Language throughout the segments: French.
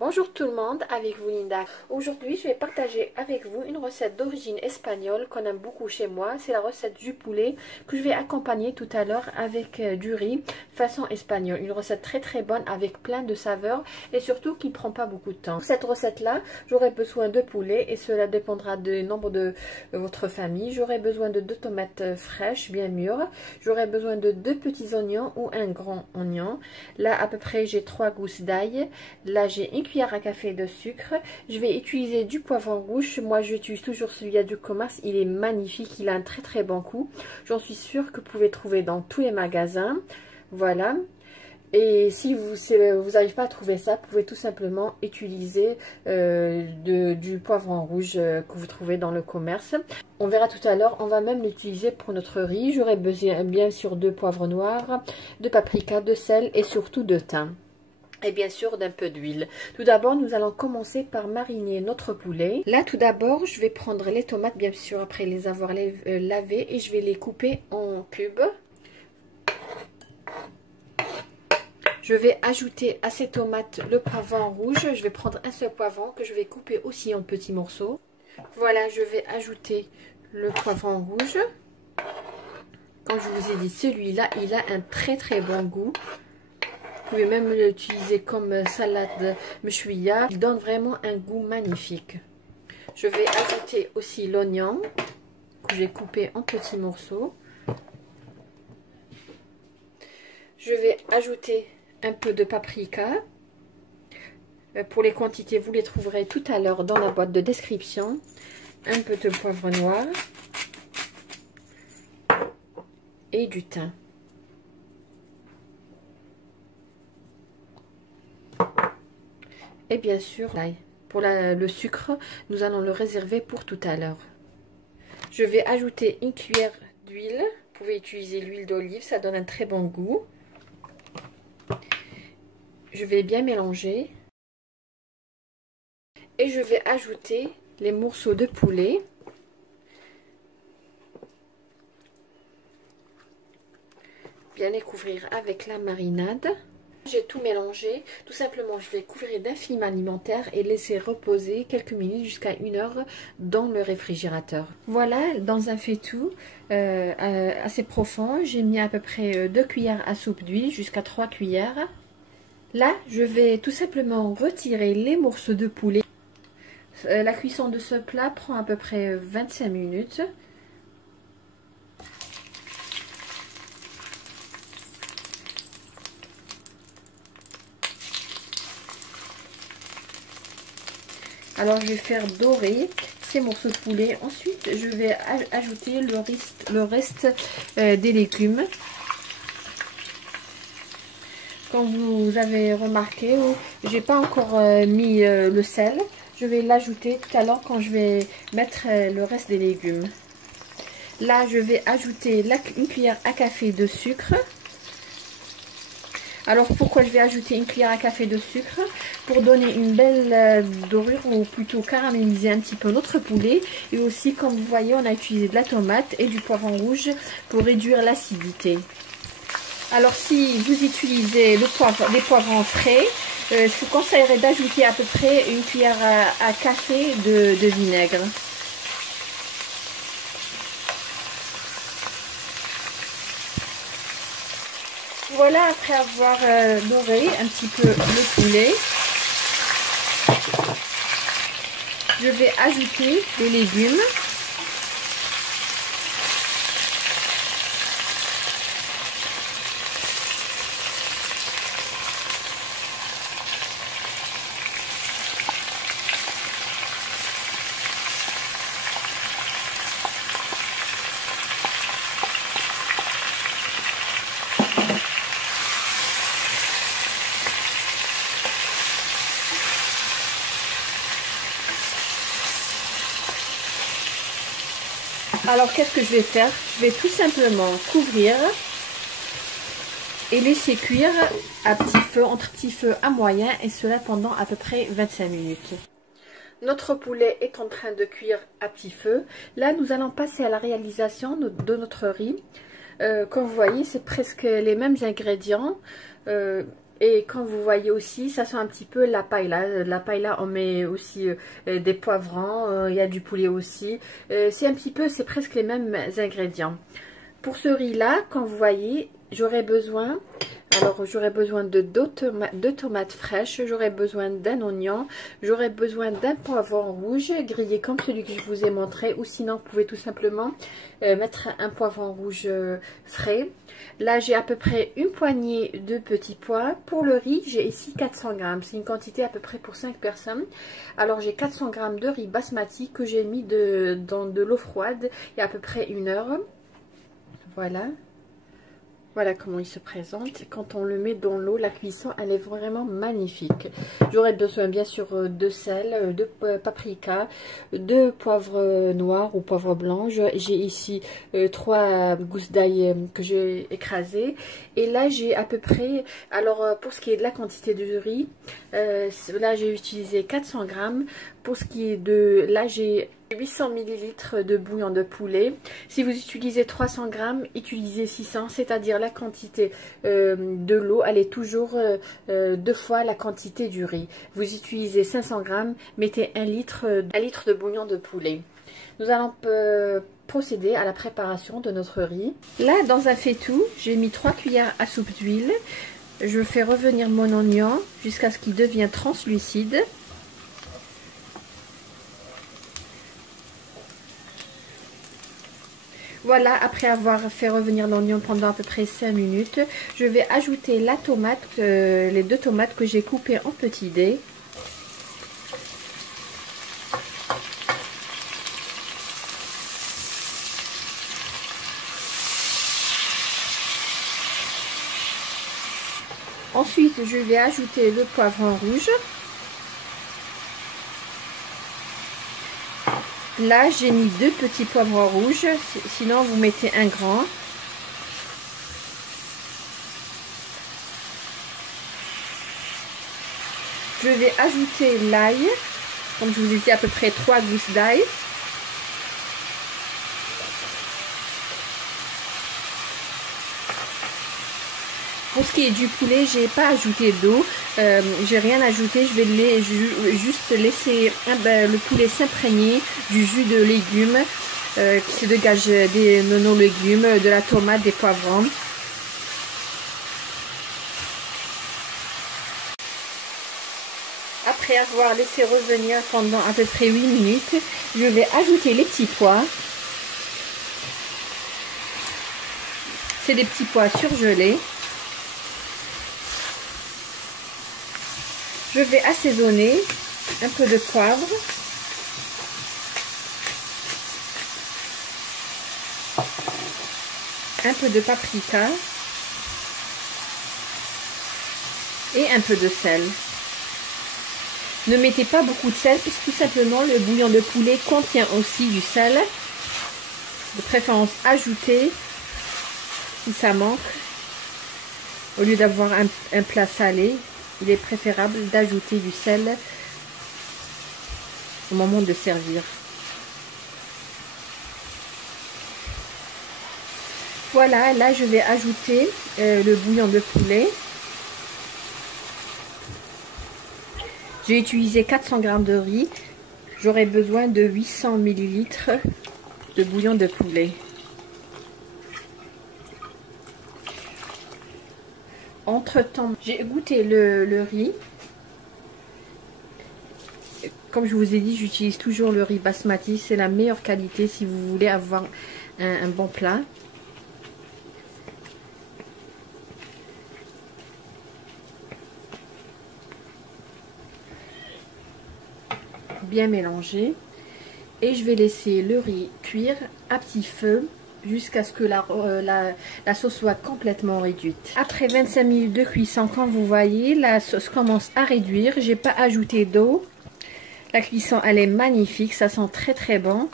Bonjour tout le monde, avec vous Linda. Aujourd'hui je vais partager avec vous une recette d'origine espagnole qu'on aime beaucoup chez moi. C'est la recette du poulet que je vais accompagner tout à l'heure avec du riz façon espagnole. Une recette très bonne avec plein de saveurs et surtout qui ne prend pas beaucoup de temps. Pour cette recette là, j'aurai besoin de poulet et cela dépendra du nombre de votre famille. J'aurai besoin de 2 tomates fraîches bien mûres. J'aurai besoin de 2 petits oignons ou un grand oignon. Là à peu près j'ai 3 gousses d'ail. Là j'ai une cuillère à café de sucre. Je vais utiliser du poivron rouge. Moi j'utilise toujours celui du commerce. Il est magnifique, il a un très bon goût. J'en suis sûre que vous pouvez trouver dans tous les magasins. Voilà. Et si vous n'arrivez pas à trouver ça, vous pouvez tout simplement utiliser du poivron rouge que vous trouvez dans le commerce. On verra tout à l'heure, on va même l'utiliser pour notre riz. J'aurai besoin bien sûr de poivre noir, de paprika, de sel et surtout de thym. Et bien sûr d'un peu d'huile. Tout d'abord nous allons commencer par mariner notre poulet. Là tout d'abord je vais prendre les tomates bien sûr après les avoir lavées et je vais les couper en cubes. Je vais ajouter à ces tomates le poivron rouge. Je vais prendre un seul poivron que je vais couper aussi en petits morceaux. Voilà, je vais ajouter le poivron rouge. Comme je vous ai dit, celui-là il a un très bon goût. Vous pouvez même l'utiliser comme salade mechouilla. Il donne vraiment un goût magnifique. Je vais ajouter aussi l'oignon que j'ai coupé en petits morceaux. Je vais ajouter un peu de paprika. Pour les quantités, vous les trouverez tout à l'heure dans la boîte de description. Un peu de poivre noir. Et du thym. Et bien sûr, pour le sucre, nous allons le réserver pour tout à l'heure. Je vais ajouter une cuillère d'huile. Vous pouvez utiliser l'huile d'olive, ça donne un très bon goût. Je vais bien mélanger. Et je vais ajouter les morceaux de poulet. Bien les couvrir avec la marinade. J'ai tout mélangé, tout simplement je vais couvrir d'un film alimentaire et laisser reposer quelques minutes jusqu'à 1 heure dans le réfrigérateur. Voilà, dans un faitout assez profond, j'ai mis à peu près 2 cuillères à soupe d'huile jusqu'à 3 cuillères. Là, je vais tout simplement retirer les morceaux de poulet. La cuisson de ce plat prend à peu près 25 minutes. Alors je vais faire dorer ces morceaux de poulet. Ensuite je vais ajouter le reste des légumes. Comme vous avez remarqué, j'ai pas encore mis le sel. Je vais l'ajouter tout à l'heure quand je vais mettre le reste des légumes. Là je vais ajouter une cuillère à café de sucre. Alors pourquoi je vais ajouter une cuillère à café de sucre? Pour donner une belle dorure ou plutôt caraméliser un petit peu notre poulet. Et aussi comme vous voyez on a utilisé de la tomate et du poivron rouge pour réduire l'acidité. Alors si vous utilisez les poivrons frais, je vous conseillerais d'ajouter à peu près une cuillère à café de vinaigre. Voilà, après avoir doré un petit peu le poulet, je vais ajouter les légumes. Alors qu'est-ce que je vais faire? Je vais tout simplement couvrir et laisser cuire à petit feu, entre petit feu à moyen, et cela pendant à peu près 25 minutes. Notre poulet est en train de cuire à petit feu. Là nous allons passer à la réalisation de notre riz. Comme vous voyez, c'est presque les mêmes ingrédients. Et quand vous voyez aussi, ça sent un petit peu la paella. La paella, on met aussi des poivrons, il y a du poulet aussi. C'est un petit peu, c'est presque les mêmes ingrédients. Pour ce riz-là, quand vous voyez, j'aurais besoin... Alors, j'aurais besoin de deux tomates fraîches, j'aurais besoin d'un oignon, j'aurais besoin d'un poivron rouge grillé comme celui que je vous ai montré, ou sinon vous pouvez tout simplement mettre un poivron rouge frais. Là, j'ai à peu près une poignée de petits pois. Pour le riz, j'ai ici 400 grammes. C'est une quantité à peu près pour 5 personnes. Alors, j'ai 400 grammes de riz basmati que j'ai mis dans de l'eau froide il y a à peu près 1 heure. Voilà. Voilà comment il se présente. Quand on le met dans l'eau, la cuisson, elle est vraiment magnifique. J'aurais besoin bien sûr de sel, de paprika, de poivre noir ou poivre blanc. J'ai ici 3 gousses d'ail que j'ai écrasées. Et là, j'ai à peu près... Alors, pour ce qui est de la quantité de riz, là, j'ai utilisé 400 grammes. Pour ce qui est de... Là, j'ai 800 ml de bouillon de poulet. Si vous utilisez 300 grammes, utilisez 600, c'est-à-dire la quantité de l'eau, elle est toujours 2 fois la quantité du riz. Vous utilisez 500 grammes, mettez 1 litre de bouillon de poulet. Nous allons procéder à la préparation de notre riz. Là, dans un faitout, j'ai mis 3 cuillères à soupe d'huile. Je fais revenir mon oignon jusqu'à ce qu'il devienne translucide. Voilà, après avoir fait revenir l'oignon pendant à peu près 5 minutes, je vais ajouter la tomate, les 2 tomates que j'ai coupées en petits dés. Ensuite, je vais ajouter le poivron rouge. Là, j'ai mis 2 petits poivrons rouges, sinon vous mettez un grand. Je vais ajouter l'ail, comme je vous ai dit, à peu près 3 gousses d'ail. Pour ce qui est du poulet, j'ai pas ajouté d'eau, j'ai rien ajouté, je vais juste laisser le poulet s'imprégner du jus de légumes qui se dégage des légumes, de la tomate, des poivrons. Après avoir laissé revenir pendant à peu près 8 minutes, je vais ajouter les petits pois. C'est des petits pois surgelés. Je vais assaisonner un peu de poivre, un peu de paprika et un peu de sel. Ne mettez pas beaucoup de sel puisque tout simplement le bouillon de poulet contient aussi du sel. De préférence ajoutez si ça manque. Au lieu d'avoir un plat salé, il est préférable d'ajouter du sel au moment de servir. Voilà, là je vais ajouter le bouillon de poulet. J'ai utilisé 400 g de riz. J'aurai besoin de 800 ml de bouillon de poulet. Entre-temps, j'ai goûté le riz. Comme je vous ai dit, j'utilise toujours le riz basmati. C'est la meilleure qualité si vous voulez avoir un bon plat. Bien mélanger. Et je vais laisser le riz cuire à petit feu jusqu'à ce que la sauce soit complètement réduite. Après 25 minutes de cuisson, comme vous voyez, la sauce commence à réduire. J'ai pas ajouté d'eau. La cuisson, elle est magnifique. Ça sent très très bon.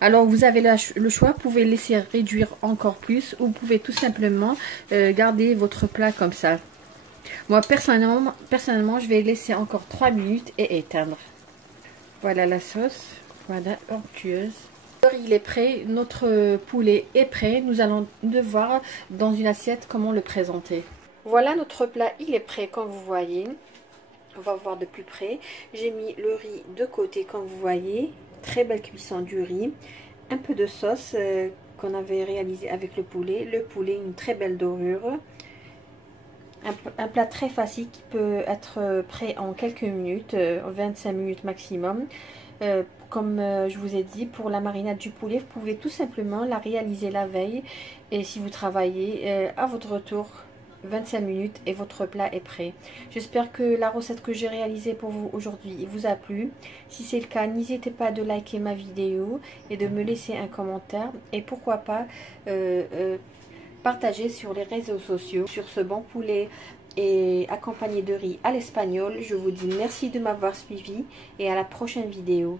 Alors, vous avez le choix. Vous pouvez laisser réduire encore plus ou vous pouvez tout simplement garder votre plat comme ça. Moi, personnellement, je vais laisser encore 3 minutes et éteindre. Voilà la sauce. Voilà, onctueuse. Il est prêt, notre poulet est prêt. Nous allons devoir dans une assiette comment le présenter. Voilà, notre plat, il est prêt comme vous voyez. On va voir de plus près. J'ai mis le riz de côté comme vous voyez. Très belle cuisson du riz. Un peu de sauce qu'on avait réalisé avec le poulet. Le poulet, une très belle dorure. Un plat très facile qui peut être prêt en quelques minutes, 25 minutes maximum. Comme je vous ai dit, pour la marinade du poulet, vous pouvez tout simplement la réaliser la veille. Et si vous travaillez, à votre retour, 25 minutes et votre plat est prêt. J'espère que la recette que j'ai réalisée pour vous aujourd'hui vous a plu. Si c'est le cas, n'hésitez pas de liker ma vidéo et de me laisser un commentaire. Et pourquoi pas partager sur les réseaux sociaux sur ce bon poulet et accompagné de riz à l'espagnol. Je vous dis merci de m'avoir suivi et à la prochaine vidéo.